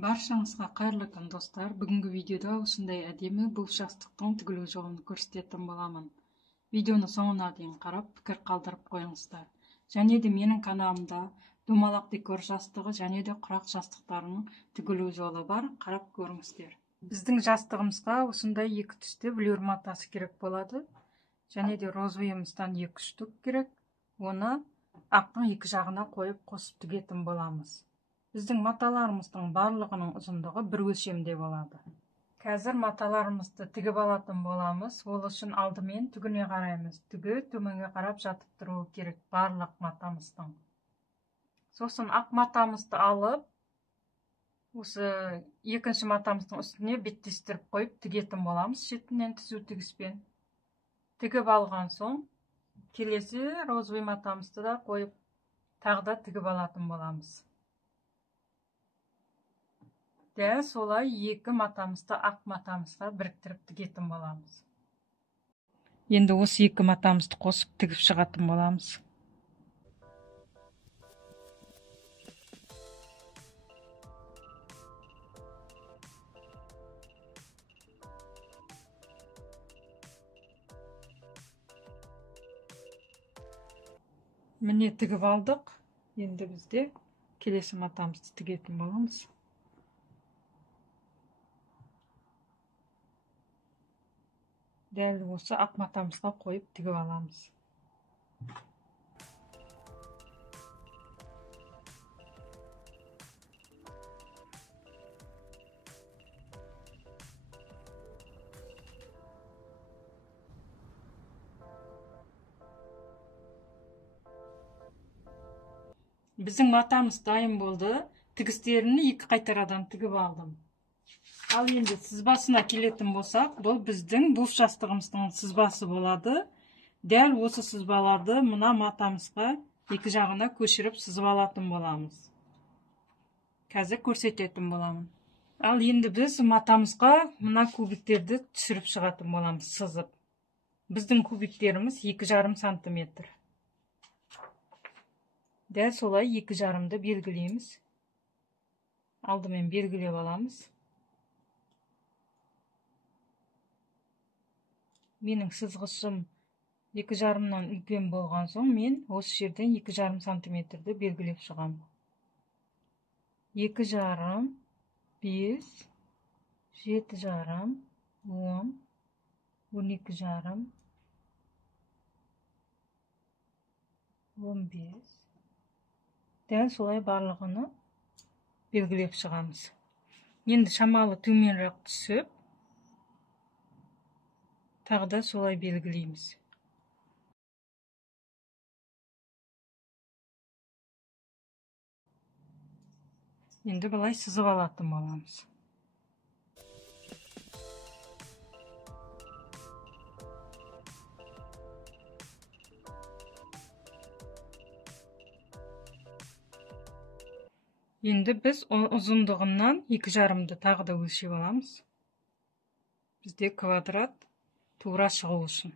Баршаңызға қайырлы күн достар. Бүгінгі видеода осындай әдемі бұл жастықтың тігілу жолын көрсететін боламын. Видеоны соңына дейін қарап, пікір қалдырып қойыңыздар. Және де менің каналымда домалақ декор жастығы және де құрақ жастықтарының тігілу жолы бар. Қарап көріңіздер. Біздің жастығымызға осындай екі түсті блюр матасы керек болады. Және де розовыйымыздан 2-3 түк керек. Оны ақтың екі жағына қойып қосып тігетін боламыз. Біздің маталарымыздың барлығының ұзындығы бір өлшемде болады. Қазір маталарымызды тігіп алатын боламыз. Ол үшін алдымен түгіне қараймыз. Түгі төменге қарап жатып тұруы керек барлық матамыздың. Сосын ақ матамызды алып, осы екінші матамыздың үстіне беттестіріп қойып тігетін боламыз. Шетінен түзу тігіспен. Тігіп алған соң, келесі розовый матамызды да қойып, тағы да тігіп алатын боламыз. Дәл солай екі матамызды ақ матамызға біріктіріп тігетін боламыз. Енді осы екі матамызды қосып тігіп шығатын боламыз. Міне тігіп алдық. Енді бізде келесі матамызды тігетін боламыз. Дәл осы ақ матамызға қойып тігіп аламыз. Біздің матамыз дайын болды. Тігістерін екі қайтарадан тігіп алдым. Ал енді сызбасына келетін болсақ, бұл біздің бұлш жастығымыздың сызбасы болады. Дәл осы сызбаларды мына матамызға екі жағына көшіріп сызып алатын боламыз. Қазір көрсететін боламын. Ал енді біз матамызға мына кубиктерді түсіріп шығатын боламыз сызып. Біздің кубиктеріміз 2,5 сантиметр. Дәл солай 2,5-ды белгілейміз. Алдымен белгілеп аламыз. Менің сызғышым 2,5-нан үлкен болған соң, мен осы жерден 2,5 сантиметрді белгілеп шығам. 2,5, 5, 7,5, 10, 12,5, 15. Дәл солай барлығыны белгілеп шығамыз. Енді шамалы төменірек түсіп, тағы да солай белгілейміз. Енді былай сызып алатын боламыз. Енді біз ұзындығынан 2,5-ды тағы да өлшеп аламыз. Бізде квадрат тура шығу үшін.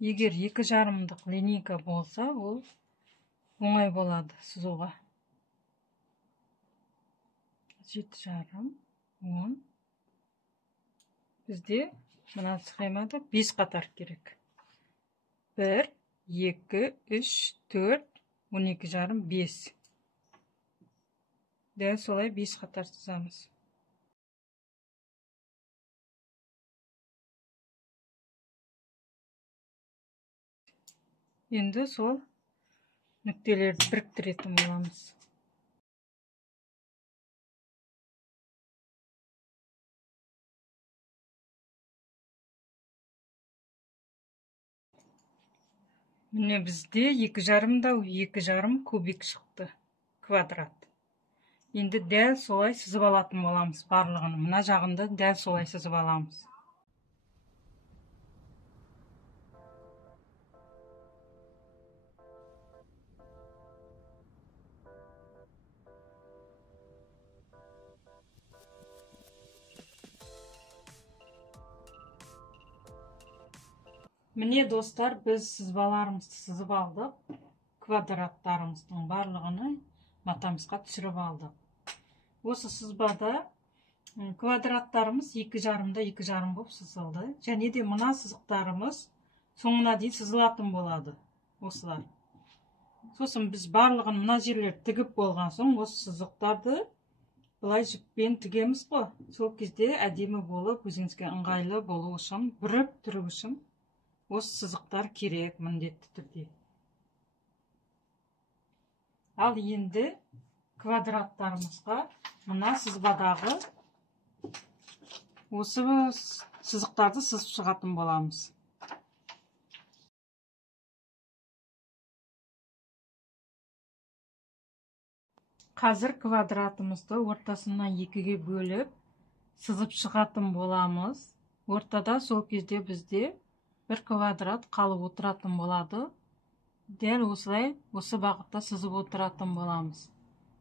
Егер 2,5-дық линейка болса, ол оңай болады сызуға. 7,5, 10. Бізде мына схемада 5 қатар керек. 1, 2, 3, 4, 12,5, 5. Дәл солай 5 қатар сызамыз. Енді сол нүктелерді біріктіретін боламыз. Міне бізде 2,5-да 2,5 кубик шықты, квадрат. Енді дәл солай сызып алатын боламыз барлығын. Мына жағында дәл солай сызып аламыз. Міне достар, біз сызбаларымызды сызып алдық. Квадраттарымыздың барлығыны. матамызға түсіріп алдық. Осы сызбада квадраттарымыз 2,5-да 2,5 болып сызылды. Және де мына сызықтарымыз соңына дейін сызылатын болады. Осылар. Сосын біз барлығын мына жерлер тігіп болған соң, осы сызықтарды былай жіппен тігеміз ғой. Сол кезде әдемі болып, өзіңізге ыңғайлы болу үшін, бүріп тұру үшін осы сызықтар керек міндетті түрде. Ал енді квадраттарымызға мына сызбадағы осы сызықтарды сызып шығатын боламыз. Қазір квадратымызды ортасынан 2-ге бөліп сызып шығатын боламыз. Ортада сол кезде бізде бір квадрат қалып отыратын болады. Дәл осылай осы бағытта сызып отыратын боламыз.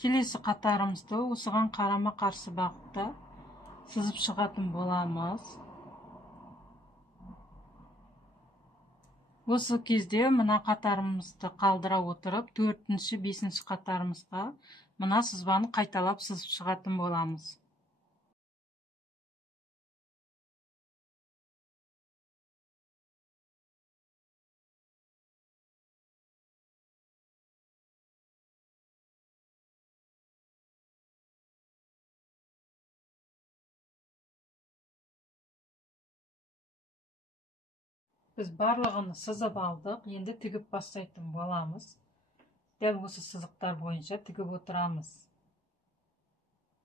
Келесі қатарымызды осыған қарама қарсы бағытта сызып шығатын боламыз. Осы кезде мына қатарымызды қалдыра отырып, 4-ші, 5-ші қатарымызға мына сызбаны қайталап сызып шығатын боламыз. Біз барлығын сызып алдық, енді тігіп бастайтын боламыз. Дәл осы сызықтар бойынша тігіп отырамыз.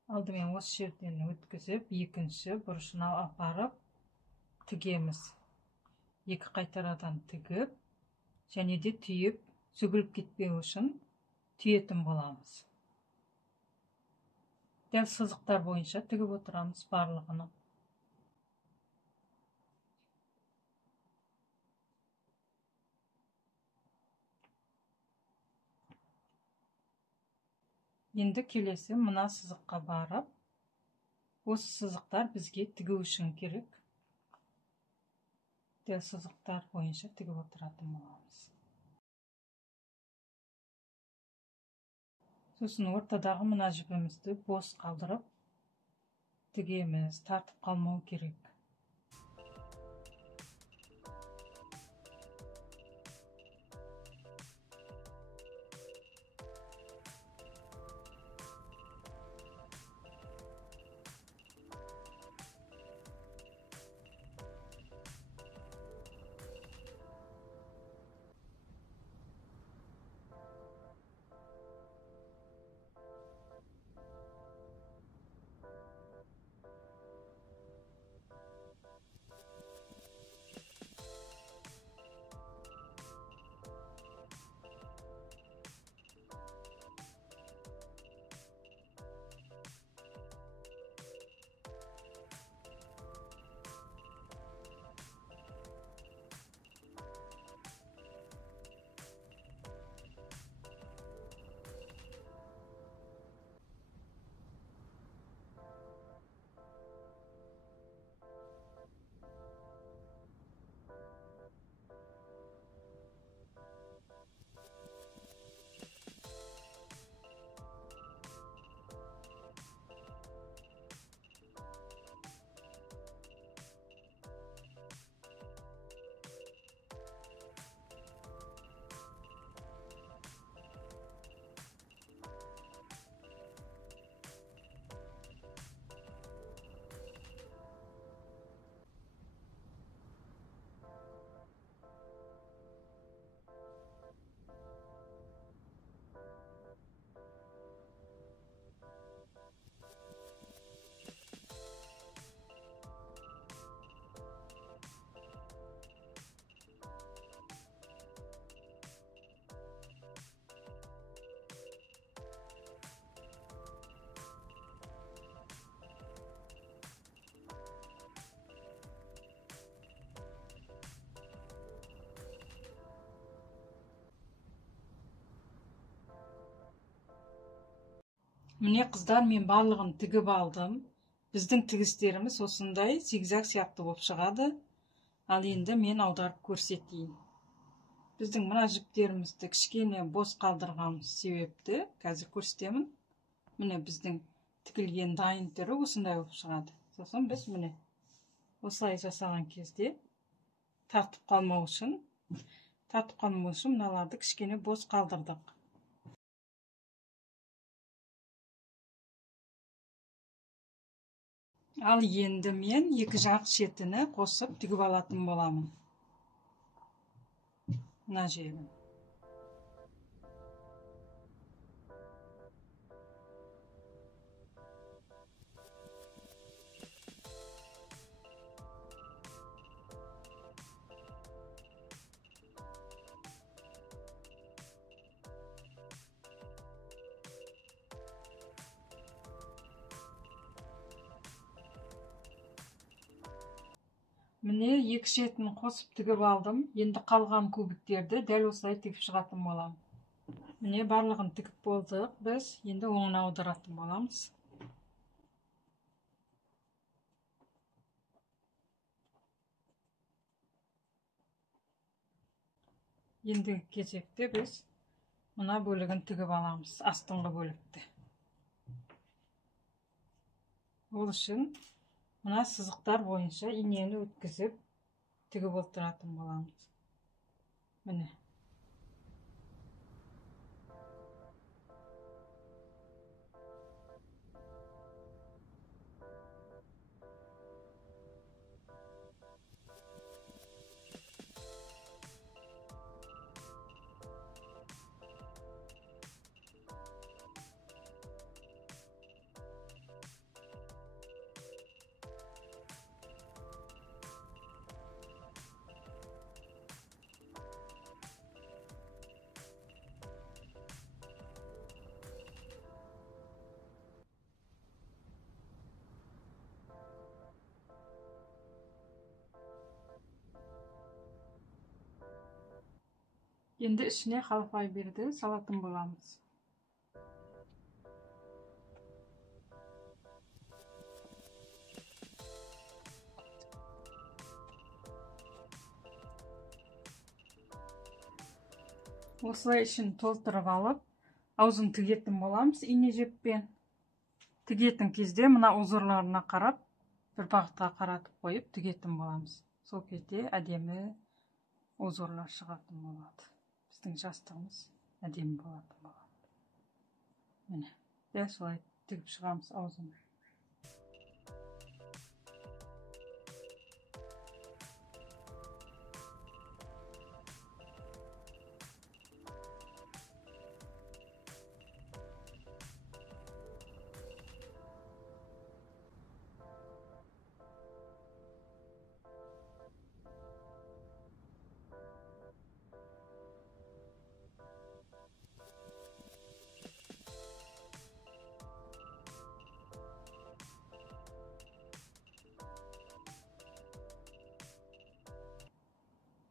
Алдымен осы жерден өткізіп, екінші бұрышына апарып тігеміз. Екі қайтарадан тігіп, және де түйіп, сөгіліп кетпеу үшін түйетін боламыз. Дәл сызықтар бойынша тігіп отырамыз барлығını. Енді келесі мына сызыққа барып, осы сызықтар бізге тігу үшін керек. Дәл сызықтар бойынша тігіп отыратын боламыз. Сосын ортадағы мына жібімізді бос қалдырып тігеміз, тартып қалмау керек. Міне қыздар, мен барлығын тігіп алдым. Біздің тігістеріміз осындай зигзаг сияқты болып шығады. Ал енді мен аударып көрсетейін. Біздің мына жіптерімізді кішкене бос қалдырғанымыз себепті қазір көрсетемін. Міне біздің тігілген дайын түрі осындай болып шығады. Сосын біз міне осылай жасаған кезде тартып қалмау үшін мыналарды кішкене бос қалдырдық. Ал енді мен екі жақ шетіні қосып тігіп алатын боламын. Мына жерін. Міне екі шетін қосып тігіп алдым. Енді қалған кубиктерді дәл осылай тігіп шығатын болам. Міне барлығын тігіп болдық. Біз енді оңына аударатын боламыз. Енді кезекте біз мына бөлігін тігіп аламыз, астыңғы бөлікті. Ол үшін мына сызықтар бойынша инені өткізіп тігіп отыратын боламыз. Міне. Енді ішіне халфай берді салатын боламыз. Осылай ішін толтырып алып, аузын тігетін боламыз ине жіппен. Тігетін кезде мына узорларына қарап, бір бағытқа қаратып қойып тігетін боламыз. Сол кезде әдемі узорлар шығатын болады. Біздің жастығымыз әдемі болатын болады. Міне, дәл солай тігіп шығамыз аузын.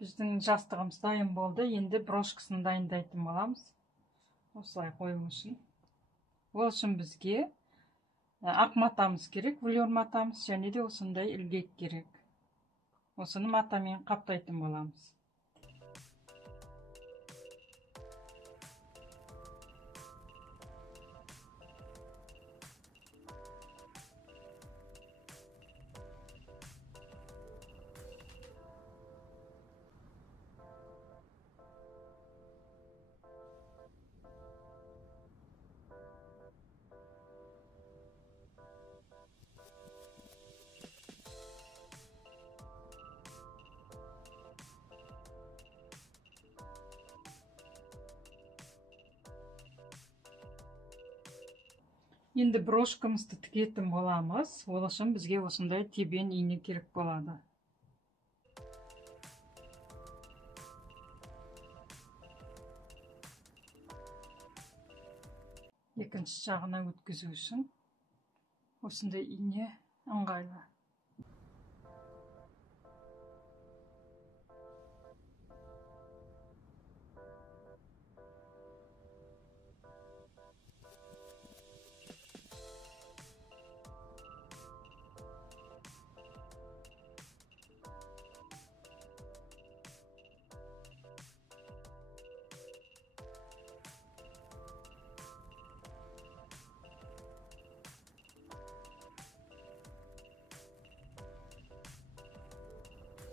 Біздің жастығымыз дайын болды. Енді брошкасын дайындайтын боламыз. Осылай қою үшін. Ол үшін бізге ақ матамыз керек, влер матамыз, және де осындай ілгек керек. Осыны матамен қаптайтын боламыз. Енді брошкамызды тігетін боламыз. Ол үшін бізге осындай тебен ине керек болады. Екінші жағына өткізу үшін осындай ине ыңғайлы.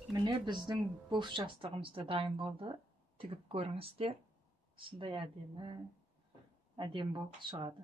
Міне біздің буф жастығымыз да дайын болды. Тігіп көріңіздер. Осындай әдемі болып шығады.